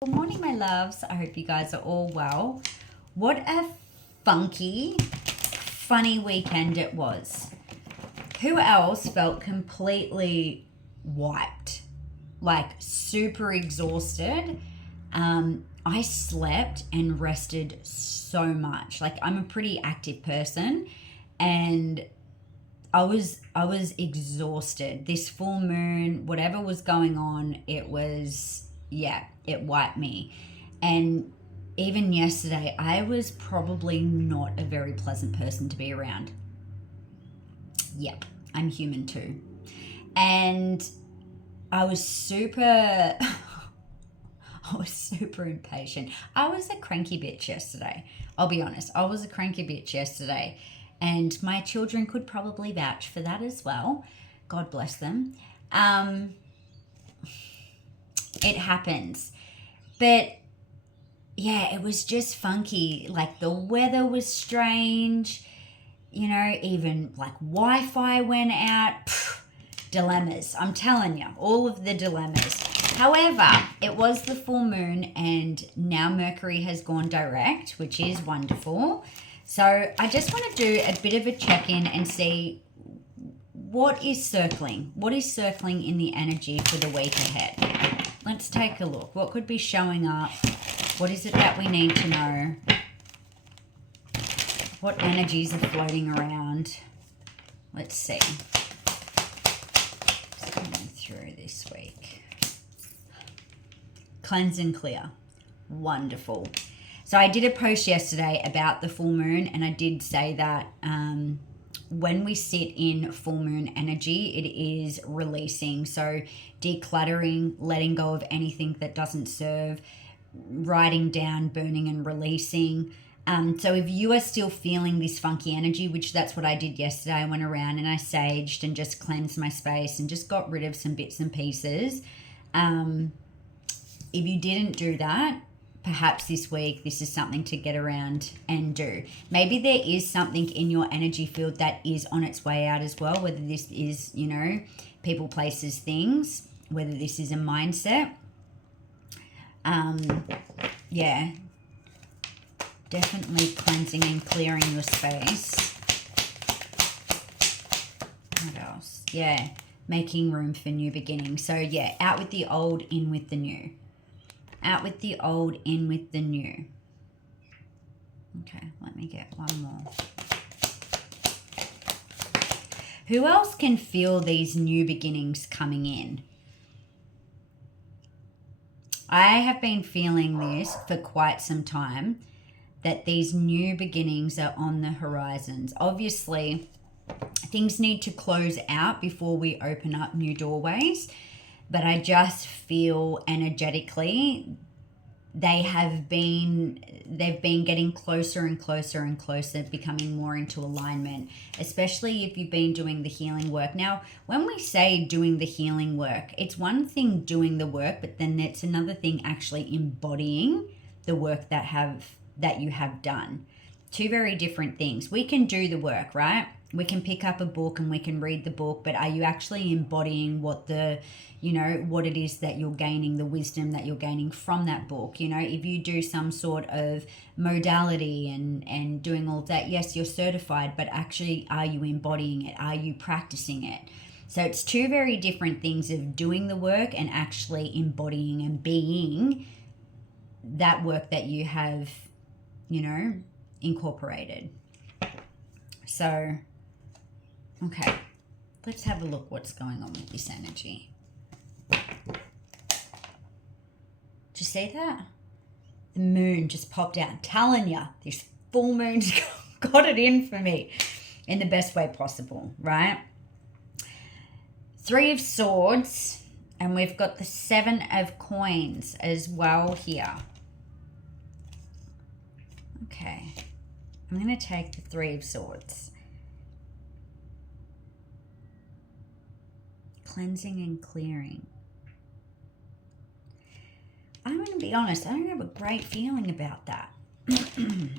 Good morning, my loves. I hope you guys are all well. What a funky, funny weekend it was. Who else felt completely wiped? Like super exhausted. I slept and rested so much. Like I'm a pretty active person and I was exhausted. This full moon, whatever was going on, it wiped me. And even yesterday, I was probably not a very pleasant person to be around. Yep, I'm human too. And I was super I was super impatient. I was a cranky bitch yesterday. I'll be honest. I was a cranky bitch yesterday. And my children could probably vouch for that as well. God bless them. Um, it happens. But yeah, it was just funky. Like the weather was strange. Even like Wi-Fi went out. Dilemmas. I'm telling you, all of the dilemmas. However, it was the full moon and now Mercury has gone direct, which is wonderful. So I just want to do a bit of a check-in and see what is circling. What is circling in the energy for the week ahead? Let's take a look. What could be showing up? What is it that we need to know? What energies are floating around? Let's see. Just coming through this week. Cleanse and clear. Wonderful. So I did a post yesterday about the full moon, and I did say that when we sit in full moon energy, it is releasing. So decluttering, letting go of anything that doesn't serve, writing down, burning and releasing. So if you are still feeling this funky energy, which that's what I did yesterday, I went around and I saged and just cleansed my space and just got rid of some bits and pieces. If you didn't do that, perhaps this week this is something to get around and do. Maybe there is something in your energy field that is on its way out as well, whether this is, people, places, things, whether this is a mindset. Yeah, definitely cleansing and clearing your space. What else? Yeah, making room for new beginnings. So yeah, out with the old, in with the new. Out with the old, in with the new. Okay, let me get one more. Who else can feel these new beginnings coming in? I have been feeling this for quite some time, that these new beginnings are on the horizons. Obviously, things need to close out before we open up new doorways. But I just feel energetically they've been getting closer and closer and closer, becoming more into alignment, especially if you've been doing the healing work. Now, when we say doing the healing work, it's one thing doing the work, but then it's another thing actually embodying the work that you have done. Two very different things. We can do the work, right? We can pick up a book and we can read the book, but are you actually embodying what it is that you're gaining, the wisdom that you're gaining from that book? If you do some sort of modality and doing all of that, yes, you're certified, but actually, are you embodying it? Are you practicing it? So it's two very different things of doing the work and actually embodying and being that work that you have, incorporated. So, okay, let's have a look what's going on with this energy. Did you see that? The moon just popped out. I'm telling you, this full moon's got it in for me in the best way possible, right? 3 of Swords, and we've got the 7 of Coins as well here. Okay, I'm going to take the 3 of Swords. Cleansing and clearing. I'm going to be honest, I don't have a great feeling about that. I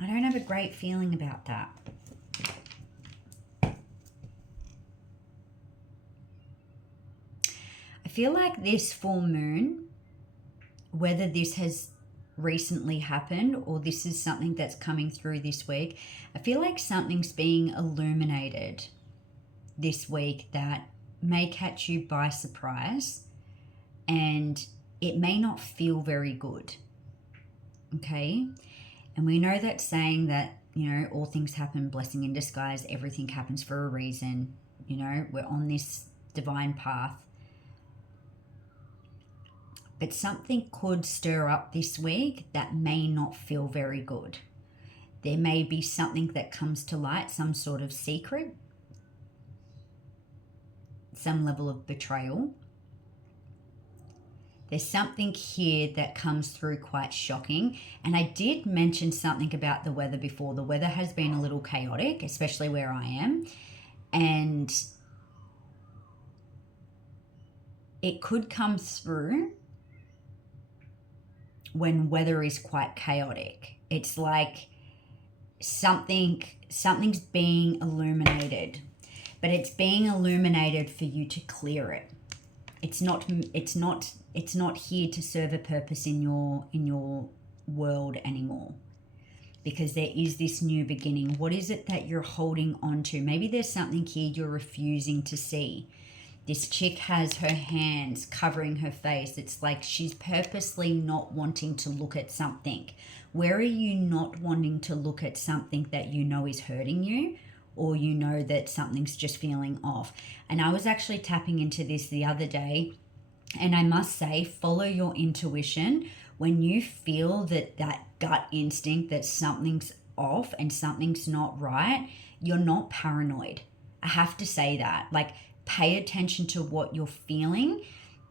don't have a great feeling about that. I feel like this full moon whether this has recently happened or this is something that's coming through this week, I feel like something's being illuminated this week that may catch you by surprise, and it may not feel very good. Okay? And we know that saying that, you know, all things happen, blessing in disguise, everything happens for a reason. You know, we're on this divine path. But something could stir up this week that may not feel very good. There may be something that comes to light, some sort of secret, some level of betrayal. There's something here that comes through quite shocking. And I did mention something about the weather before. The weather has been a little chaotic, especially where I am. And it could come through when weather is quite chaotic. It's like something's being illuminated, but it's being illuminated for you to clear it. It's not here to serve a purpose in your world anymore, because there is this new beginning. What is it that you're holding on to? Maybe there's something here you're refusing to see. This chick has her hands covering her face. It's like she's purposely not wanting to look at something. Where are you not wanting to look at something that you know is hurting you, or you know that something's just feeling off? And I was actually tapping into this the other day, and I must say, follow your intuition. When you feel that gut instinct that something's off and something's not right, you're not paranoid. I have to say that. Like, pay attention to what you're feeling,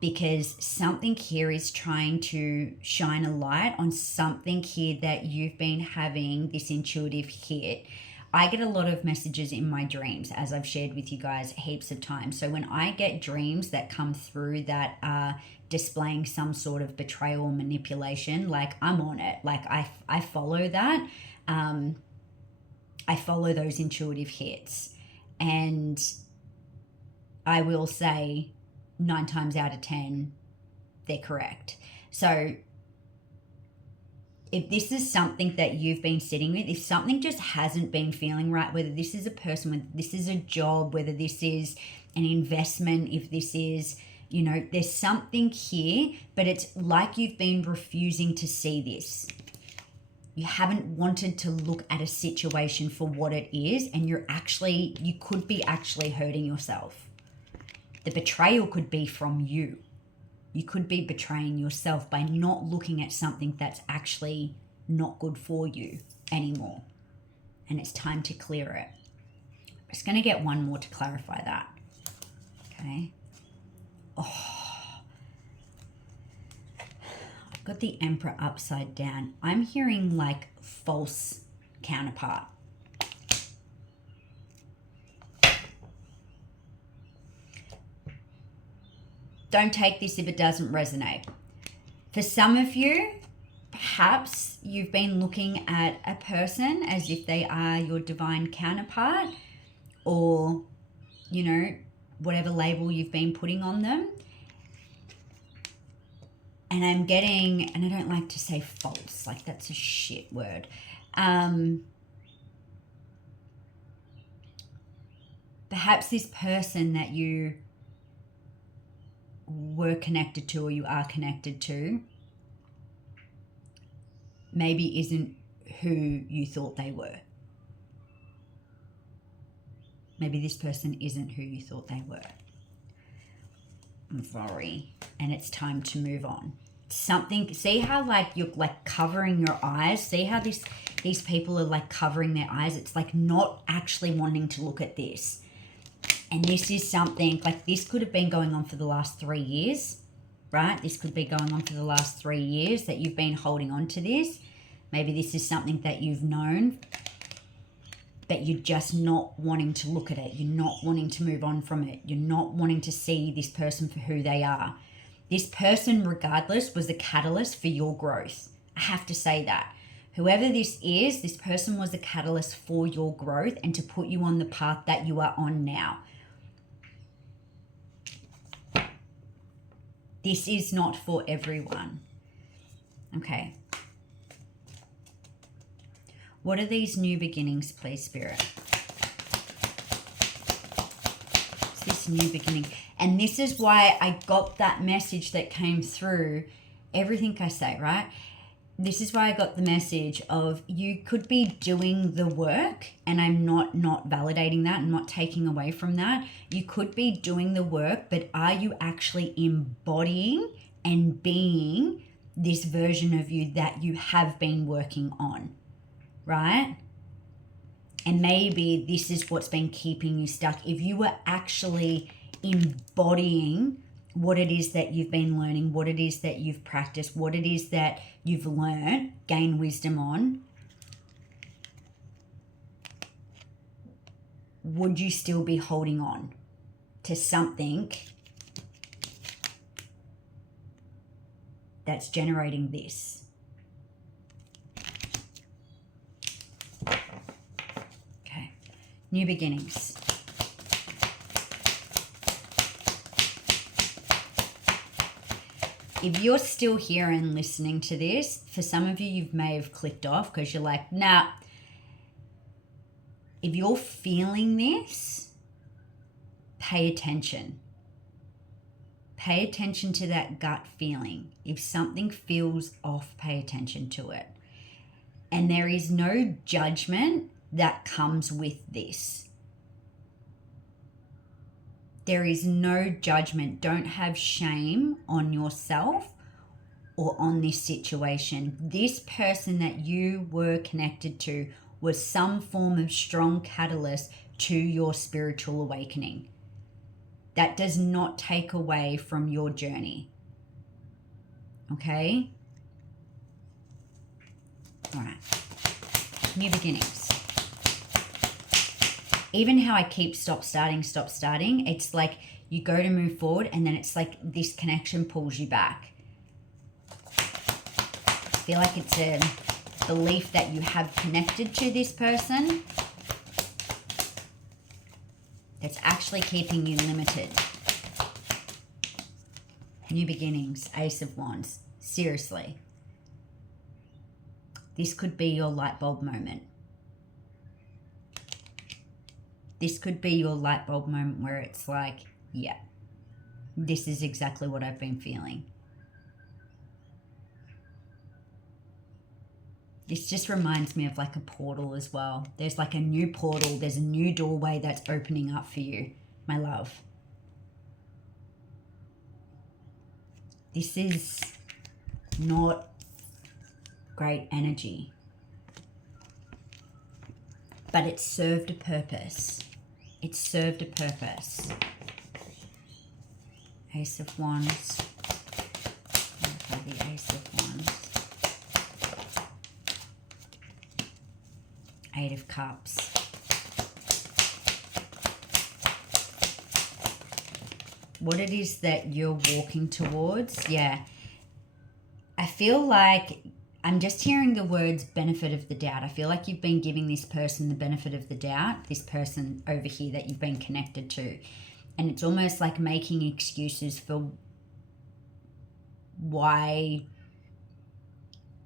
because something here is trying to shine a light on something here that you've been having this intuitive hit. I get a lot of messages in my dreams, as I've shared with you guys heaps of times. So when I get dreams that come through that are displaying some sort of betrayal or manipulation, like, I'm on it. Like, I follow that. I follow those intuitive hits. And I will say 9 times out of 10, they're correct. So if this is something that you've been sitting with, if something just hasn't been feeling right, whether this is a person, whether this is a job, whether this is an investment, if this is, you know, there's something here, but it's like you've been refusing to see this. You haven't wanted to look at a situation for what it is, and you could be actually hurting yourself. The betrayal could be from you. You could be betraying yourself by not looking at something that's actually not good for you anymore. And it's time to clear it. I'm just going to get one more to clarify that. Okay. Oh. I've got the Emperor upside down. I'm hearing like false counterpart. Don't take this if it doesn't resonate. For some of you, perhaps you've been looking at a person as if they are your divine counterpart, or, you know, whatever label you've been putting on them. And I'm getting, and I don't like to say false, like that's a shit word. Perhaps this person that you were connected to, or you are connected to, maybe isn't who you thought they were. Maybe this person isn't who you thought they were. I'm sorry. And it's time to move on. Something, see how like you're like covering your eyes? See how these people are like covering their eyes? It's like not actually wanting to look at this. And this is something, like this could have been going on for the last 3 years, right? This could be going on for the last 3 years that you've been holding on to this. Maybe this is something that you've known, but you're just not wanting to look at it. You're not wanting to move on from it. You're not wanting to see this person for who they are. This person, regardless, was a catalyst for your growth. I have to say that. Whoever this is, this person was a catalyst for your growth and to put you on the path that you are on now. This is not for everyone. Okay. What are these new beginnings, please, Spirit? It's this new beginning. And this is why I got that message that came through everything I say, right? This is why I got the message of you could be doing the work, and I'm not validating that and not taking away from that. You could be doing the work, but are you actually embodying and being this version of you that you have been working on, right? And maybe this is what's been keeping you stuck. If you were actually embodying what it is that you've been learning, what it is that you've practiced, what it is that you've learned, gain wisdom on, would you still be holding on to something that's generating this? Okay, new beginnings. If you're still here and listening to this, for some of you, you may have clicked off because you're like, nah. If you're feeling this, pay attention. Pay attention to that gut feeling. If something feels off, pay attention to it. And there is no judgment that comes with this. There is no judgment. Don't have shame on yourself or on this situation. This person that you were connected to was some form of strong catalyst to your spiritual awakening. That does not take away from your journey. Okay? All right. New beginnings. Even how I keep stop starting, it's like you go to move forward and then it's like this connection pulls you back. I feel like it's a belief that you have connected to this person that's actually keeping you limited. New beginnings, Ace of Wands. Seriously. This could be your light bulb moment. This could be your light bulb moment where it's like, yeah, this is exactly what I've been feeling. This just reminds me of like a portal as well. There's like a new portal. There's a new doorway that's opening up for you, my love. This is not great energy, but it served a purpose. It served a purpose. Ace of Wands. The Ace of Wands. Eight of Cups. What it is that you're walking towards, yeah. I feel like I'm just hearing the words benefit of the doubt. I feel like you've been giving this person the benefit of the doubt, this person over here that you've been connected to. And it's almost like making excuses for why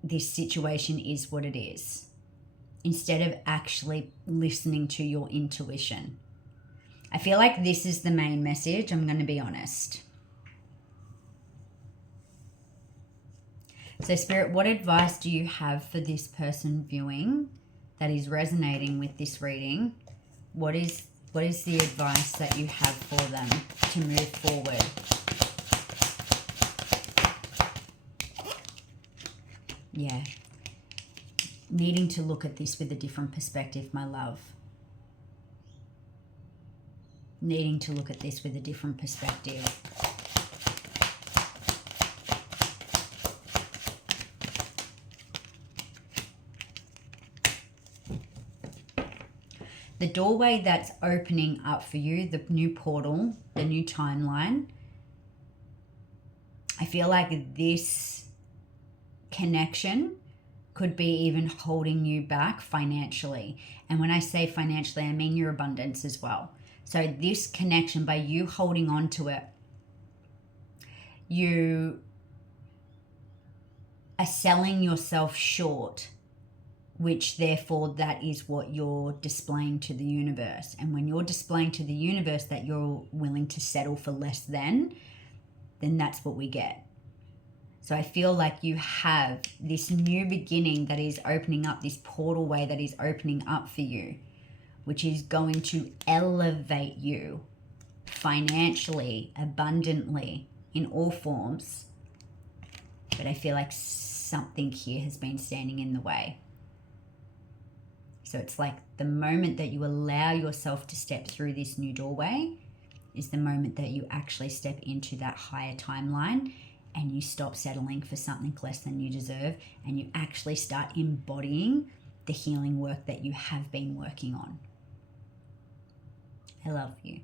this situation is what it is, instead of actually listening to your intuition. I feel like this is the main message, I'm going to be honest. So Spirit, what advice do you have for this person viewing that is resonating with this reading? What is the advice that you have for them to move forward? Yeah. Needing to look at this with a different perspective, my love. Needing to look at this with a different perspective. The doorway that's opening up for you, the new portal, the new timeline, I feel like this connection could be even holding you back financially. And when I say financially, I mean your abundance as well. So this connection, by you holding on to it, you are selling yourself short, which therefore that is what you're displaying to the universe. And when you're displaying to the universe that you're willing to settle for less than, then that's what we get. So I feel like you have this new beginning that is opening up, this portal way that is opening up for you, which is going to elevate you financially, abundantly, in all forms. But I feel like something here has been standing in the way. So it's like the moment that you allow yourself to step through this new doorway is the moment that you actually step into that higher timeline, and you stop settling for something less than you deserve, and you actually start embodying the healing work that you have been working on. I love you.